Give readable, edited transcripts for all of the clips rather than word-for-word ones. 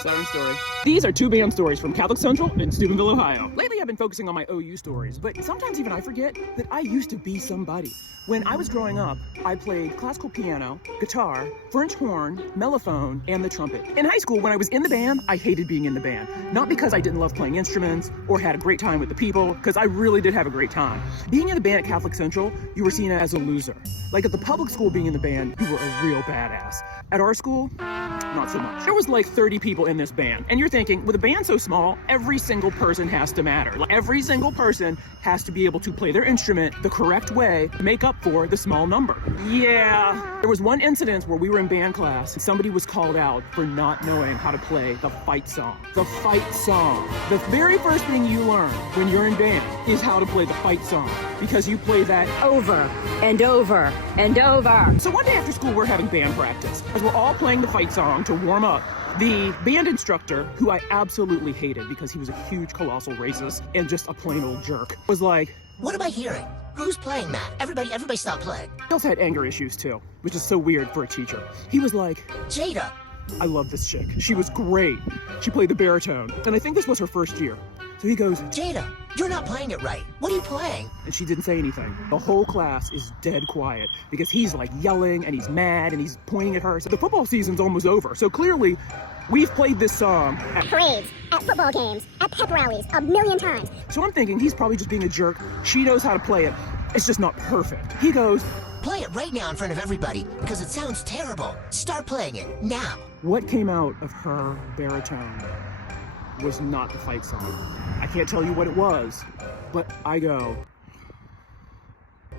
Siren story. These are two band stories from Catholic Central in Steubenville, Ohio. Lately, I've been focusing on my OU stories, but sometimes even I forget that I used to be somebody. When I was growing up, I played classical piano, guitar, French horn, mellophone, and the trumpet. In high school, when I was in the band, I hated being in the band. Not because I didn't love playing instruments or had a great time with the people, because I really did have a great time. Being in the band at Catholic Central, you were seen as a loser. Like at the public school being in the band, you were a real badass. At our school, not so much. There was like 30 people in this band, and you're thinking, with a band so small, every single person has to matter. Like, every single person has to be able to play their instrument the correct way to make up for the small number. Yeah. There was one incident where we were in band class, and somebody was called out for not knowing how to play the fight song. The fight song. The very first thing you learn when you're in band is how to play the fight song, because you play that over and over and over. So one day after school, we're having band practice. As we're all playing the fight song to warm up, the band instructor, who I absolutely hated because he was a huge colossal racist and just a plain old jerk, was like, "What am I hearing? Who's playing that? Everybody stop playing." He also had anger issues too, which is so weird for a teacher. He was like, "Jada." I love this chick. She was great. She played the baritone, and I think this was her first year. So he goes, "Jada, you're not playing it right. What are you playing?" And she didn't say anything. The whole class is dead quiet because he's like yelling and he's mad and he's pointing at her. So the football season's almost over. So clearly, we've played this song at parades, at football games, at pep rallies, a million times. So I'm thinking he's probably just being a jerk. She knows how to play it. It's just not perfect. He goes, "Play it right now in front of everybody because it sounds terrible. Start playing it now." What came out of her baritone was not the fight song. I can't tell you what it was, but I go.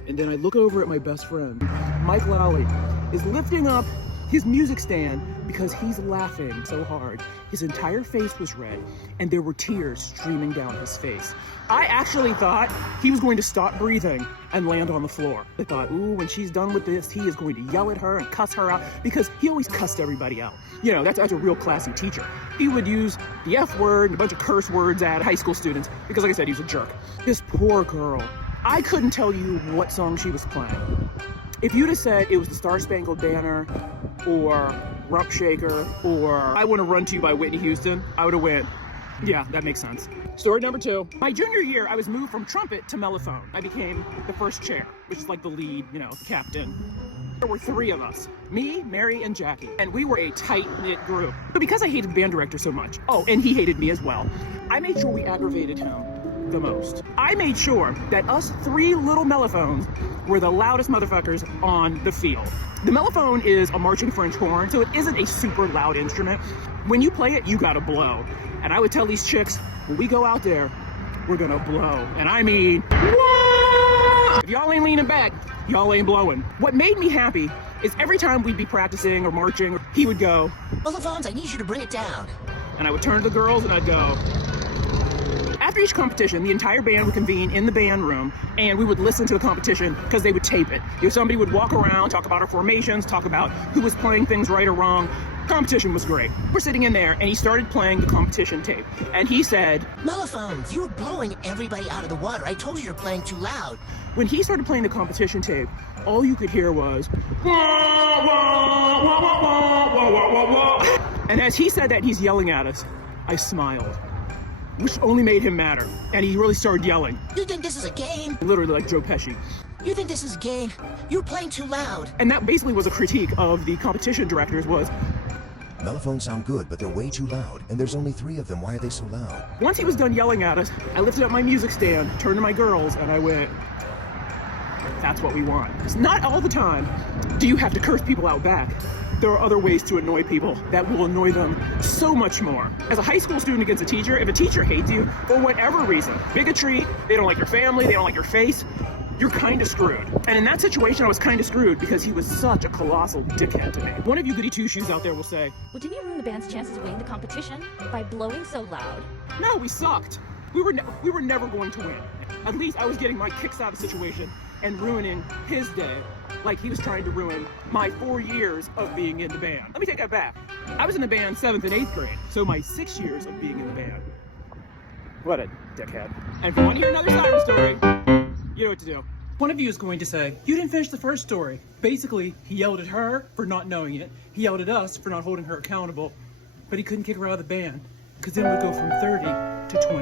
And then I look over at my best friend. Mike Lally is lifting up his music stand because he's laughing so hard. His entire face was red, and there were tears streaming down his face. I actually thought he was going to stop breathing and land on the floor. I thought, ooh, when she's done with this, he is going to yell at her and cuss her out, because he always cussed everybody out. You know, that's a real classy teacher. He would use the F word and a bunch of curse words at high school students, because like I said, he was a jerk. This poor girl, I couldn't tell you what song she was playing. If you'd have said it was the Star Spangled Banner, or Rump Shaker, or I Want to Run to You by Whitney Houston, I would have went, yeah, that makes sense. Story number 2. My junior year, I was moved from trumpet to mellophone. I became the first chair, which is like the lead, you know, the captain. There were 3 of us, me, Mary, and Jackie, and we were a tight-knit group. But because I hated the band director so much, oh, and he hated me as well, I made sure we aggravated him the most. I made sure that us 3 little mellophones were the loudest motherfuckers on the field. The mellophone is a marching French horn, so it isn't a super loud instrument. When you play it, you gotta blow. And I would tell these chicks, when we go out there, we're gonna blow. And I mean, whoa! If y'all ain't leaning back, y'all ain't blowing. What made me happy is every time we'd be practicing or marching, he would go, "Mellophones, I need you to bring it down." And I would turn to the girls and I'd go. After each competition, the entire band would convene in the band room, and we would listen to the competition because they would tape it. If somebody would walk around, talk about our formations, talk about who was playing things right or wrong. Competition was great. We're sitting in there, and he started playing the competition tape. And he said, "Mellophones, you're blowing everybody out of the water. I told you you're playing too loud." When he started playing the competition tape, all you could hear was, wah, wah, wah, wah, wah, wah, wah, wah, wah. And as he said that, he's yelling at us. I smiled, which only made him madder. And he really started yelling. "You think this is a game? Literally like Joe Pesci. You think this is a game? You're playing too loud." And that basically was a critique of the competition directors was, "Mellophones sound good, but they're way too loud, and there's only 3 of them. Why are they so loud?" Once he was done yelling at us, I lifted up my music stand, turned to my girls, and I went, that's what we want. Because not all the time do you have to curse people out back. There are other ways to annoy people that will annoy them so much more. As a high school student against a teacher, if a teacher hates you for whatever reason, bigotry, they don't like your family, they don't like your face, you're kind of screwed. And in that situation, I was kind of screwed because he was such a colossal dickhead to me. One of you goody two-shoes out there will say, Well, didn't you ruin the band's chances of winning the competition by blowing so loud? no, we sucked. We were never going to win. At least I was getting my kicks out of the situation and ruining his day like he was trying to ruin my 4 years of being in the band. Let me take that back. I was in the band 7th and 8th grade, so my 6 years of being in the band. What a dickhead. And if you want to hear another siren story, you know what to do. One of you is going to say, you didn't finish the first story. Basically, he yelled at her for not knowing it. He yelled at us for not holding her accountable. but he couldn't kick her out of the band because then it would go from 30 to 20.